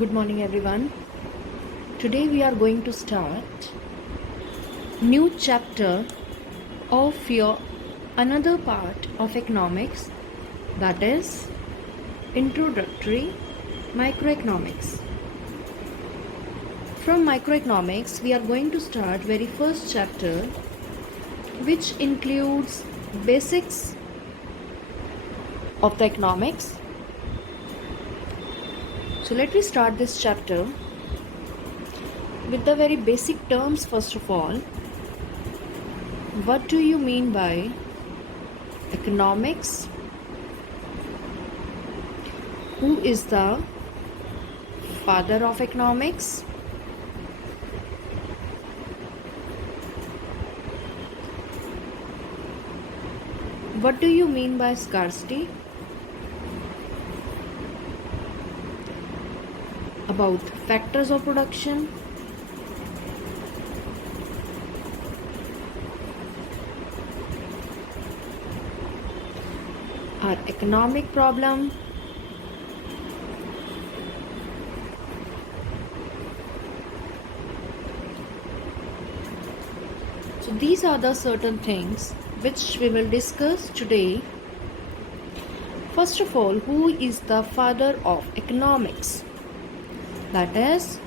Good morning everyone. Today we are going to start new chapter of your another part of economics, that is introductory microeconomics. From microeconomics we are going to start very first chapter, which includes basics of the economics. So let me start this chapter with the very basic terms. First of all, what do you mean by economics? Who is the father of economics? What do you mean by scarcity? About factors of production. Our economic problem. So these are the certain things which we will discuss today. First of all, who is the father of economics? That is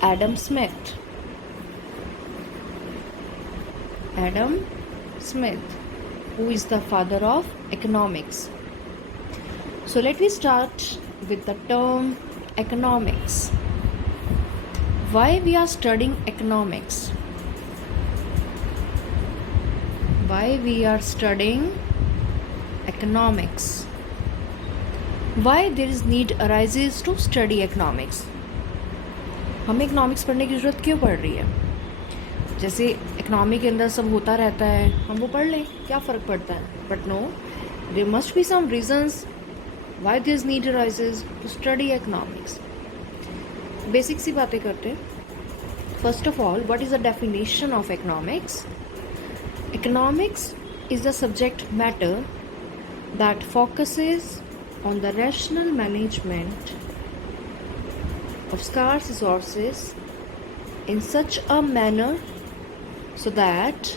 Adam Smith. Adam Smith, who is the father of economics. So let me start with the term economics. Why we are studying economics? Why we are studying economics? Why there is need arises to study economics? हमें economics पढ़ने की ज़रूरत क्यों पड़ रही है? जैसे economy के अंदर सब होता रहता है, हम वो पढ़ लें, क्या फ़र्क पड़ता है? But no, there must be some reasons why this need arises to study economics. Basic सी बातें करते हैं. First of all, what is the definition of economics? Economics is the subject matter that focuses on the rational management of scarce resources in such a manner so that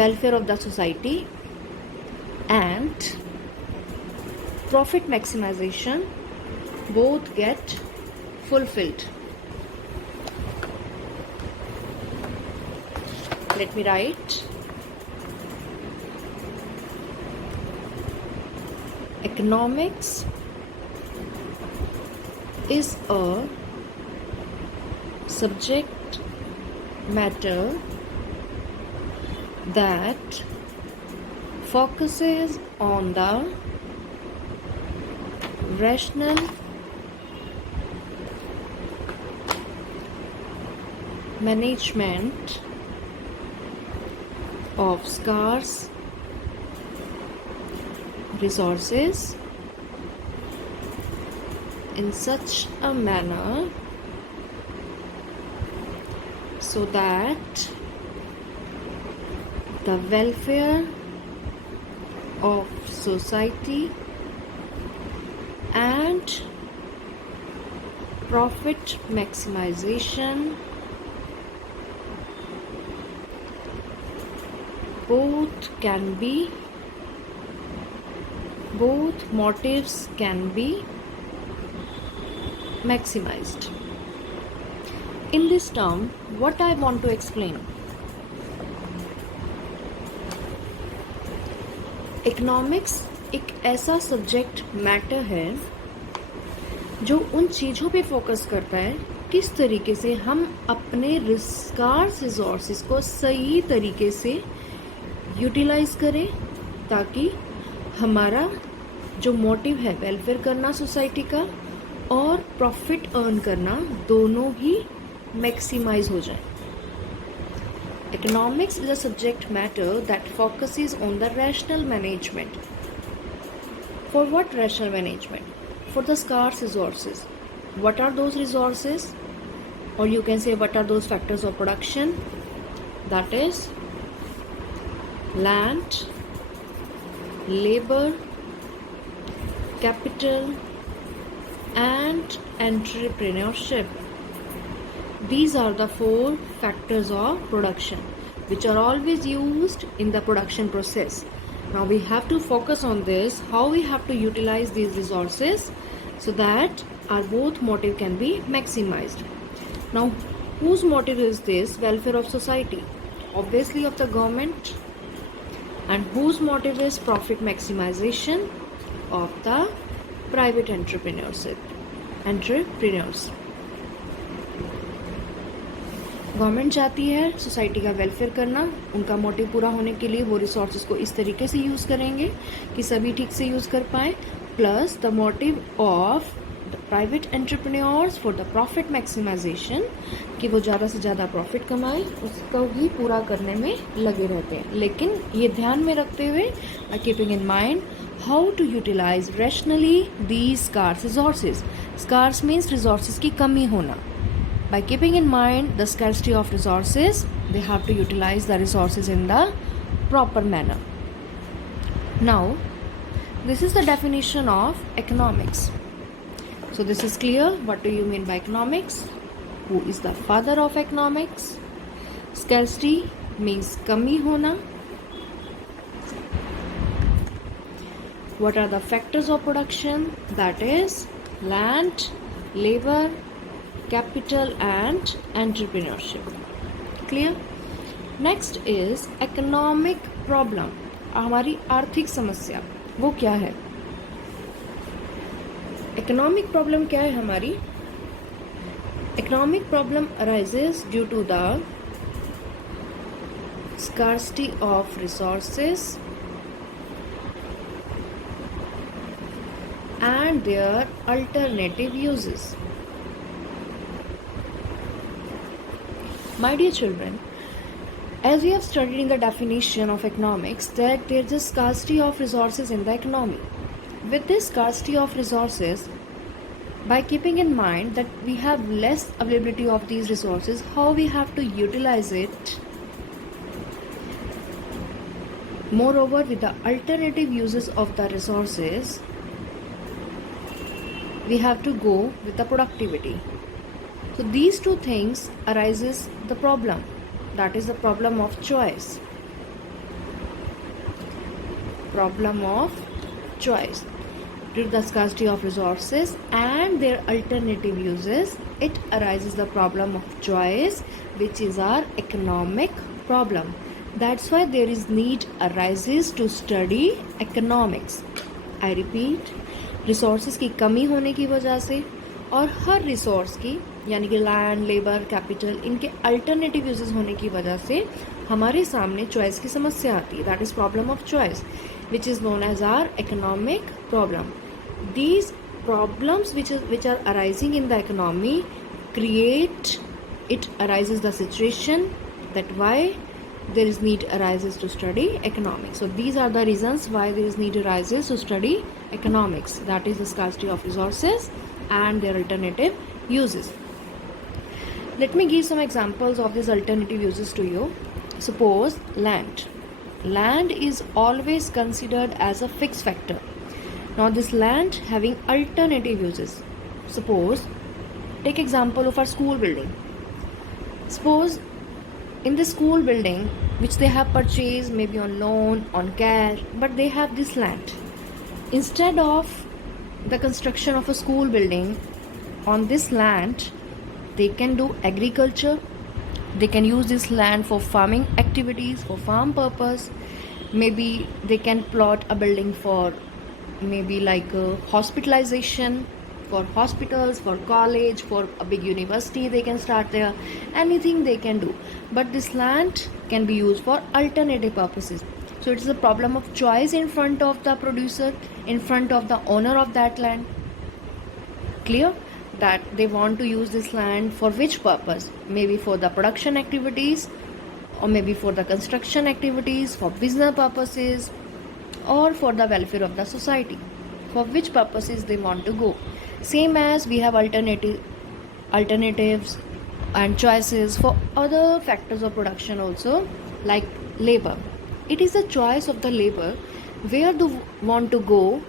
welfare of the society and profit maximization both get fulfilled. Let me write. Economics is a subject matter that focuses on the rational management of scarce resources in such a manner so that the welfare of society and profit maximization both motives can be maximized. In this term, what I want to explain? Economics एक ऐसा subject matter है जो उन चीज़ों पे focus करता है किस तरीके से हम अपने स्कार्स रिसोर्सेज को सही तरीके से यूटिलाइज करें ताकि हमारा जो मोटिव है वेलफेयर करना सोसाइटी का और प्रॉफिट अर्न करना दोनों ही मैक्सिमाइज हो जाए. Economics is a subject matter that focuses on the rational management. For what rational management? For the scarce resources. What are those resources? Or you can say what are those factors of production? That is land, labor, capital, and entrepreneurship. These are the 4 factors of production which are always used in the production process. Now we have to focus on this, how we have to utilize these resources so that our both motive can be maximized. Now, whose motive is this? Welfare of society, obviously of the government. And whose motive is profit maximization? Of the private entrepreneurs. Government चाहती है society का welfare करना, उनका motive पूरा होने के लिए वो रिसोर्सेज को इस तरीके से यूज़ करेंगे कि सभी ठीक से यूज़ कर पाए, plus the motive of the private entrepreneurs for the profit maximisation, कि वो ज़्यादा से ज़्यादा प्रॉफिट कमाए, उसको भी पूरा करने में लगे रहते हैं. लेकिन ये ध्यान में रखते हुए, keeping in mind how to utilise rationally these scarce resources. Scarce means resources की कमी होना. By keeping in mind the scarcity of resources, they have to utilize the resources in the proper manner. Now, this is the definition of economics. So this is clear. What do you mean by economics? Who is the father of economics? Scarcity means kami hona. What are the factors of production? That is land, labor, capital and entrepreneurship. Clear? Next is economic problem. हमारी आर्थिक समस्या वो क्या है? Economic problem क्या है हमारी? Economic problem arises due to the scarcity of resources and their alternative uses. My dear children, as we have studied in the definition of economics that there is a scarcity of resources in the economy. With this scarcity of resources, by keeping in mind that we have less availability of these resources, how we have to utilize it. Moreover, with the alternative uses of the resources, we have to go with the productivity. So these two things arises the problem, that is the problem of choice. Problem of choice. Due to the scarcity of resources and their alternative uses, it arises the problem of choice, which is our economic problem. That's why there is need arises to study economics. I repeat, resources की कमी होने की वजह से और हर resource की यानी कि लैंड, लेबर, कैपिटल, इनके अल्टरनेटिव यूजेस होने की वजह से हमारे सामने चॉइस की समस्या आती है. That is problem of choice which is known as our economic problem. These problems which are arising in the economy create, it arises the situation that why there is need arises to study economics. So these are the reasons why there is need arises to study economics, that is the scarcity of resources and their alternative uses. Let me give some examples of these alternative uses to you. Suppose land. Land is always considered as a fixed factor. Now this land having alternative uses. Suppose, take example of our school building. Suppose in the school building which they have purchased maybe on loan, on cash, but they have this land. Instead of the construction of a school building on this land, they can do agriculture. They can use this land for farming activities, for farm purpose. Maybe they can plot a building for maybe like hospitalization, for hospitals, for college, for a big university they can start there. Anything they can do. But this land can be used for alternative purposes. So it is a problem of choice in front of the producer, in front of the owner of that land. Clear? That they want to use this land for which purpose? Maybe for the production activities, or maybe for the construction activities, for business purposes, or for the welfare of the society. For which purposes they want to go. Same as we have alternatives and choices for other factors of production also, like labor. It is the choice of the labor where they want to go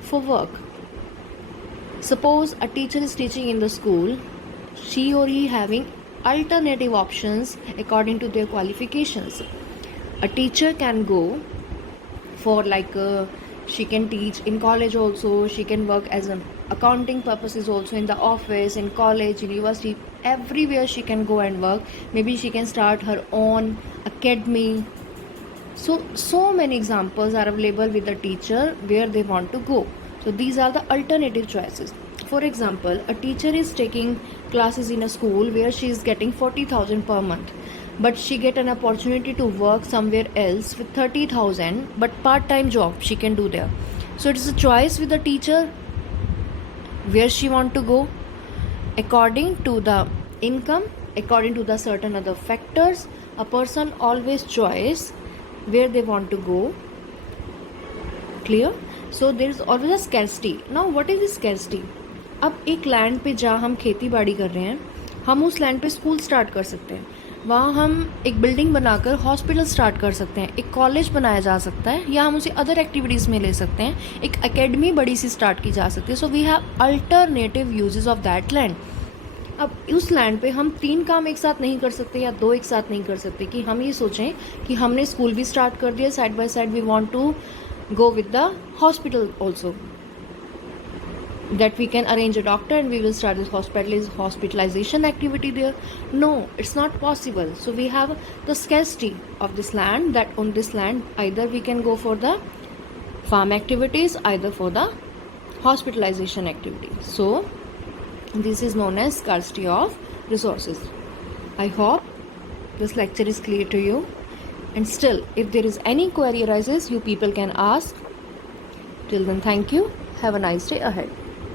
for work. Suppose a teacher is teaching in the school, she or he having alternative options according to their qualifications. A teacher can go for she can teach in college also, she can work as an accounting purposes also in the office, in college, university, everywhere she can go and work. Maybe she can start her own academy. So many examples are available with the teacher where they want to go. So these are the alternative choices. For example, a teacher is taking classes in a school where she is getting 40,000 per month, but she get an opportunity to work somewhere else with 30,000, but part-time job she can do there. So it is a choice with the teacher where she want to go according to the income, according to the certain other factors. A person always choice where they want to go. Clear? So there is always a scarcity. Now what is the scarcity? अब एक land पे जहाँ हम खेती बाड़ी कर रहे हैं, हम उस लैंड पे स्कूल स्टार्ट कर सकते हैं, वहाँ हम एक बिल्डिंग बनाकर हॉस्पिटल स्टार्ट कर सकते हैं, एक कॉलेज बनाया जा सकता है, या हम उसे अदर एक्टिविटीज़ में ले सकते हैं, एक एकेडमी बड़ी सी स्टार्ट की जा सकती है. So we have alternative uses of that land. अब उस लैंड पे हम 3 काम एक साथ नहीं कर सकते या 2 एक साथ नहीं कर सकते कि हम ये सोचें कि हमने स्कूल भी स्टार्ट कर दिया, side by side we want to go with the hospital also, that we can arrange a doctor and we will start this hospitalization activity there. No, it's not possible. So we have the scarcity of this land, that on this land either we can go for the farm activities, either for the hospitalization activity. So this is known as scarcity of resources. I hope this lecture is clear to you. And still, if there is any query arises, you people can ask. Till then, thank you. Have a nice day ahead.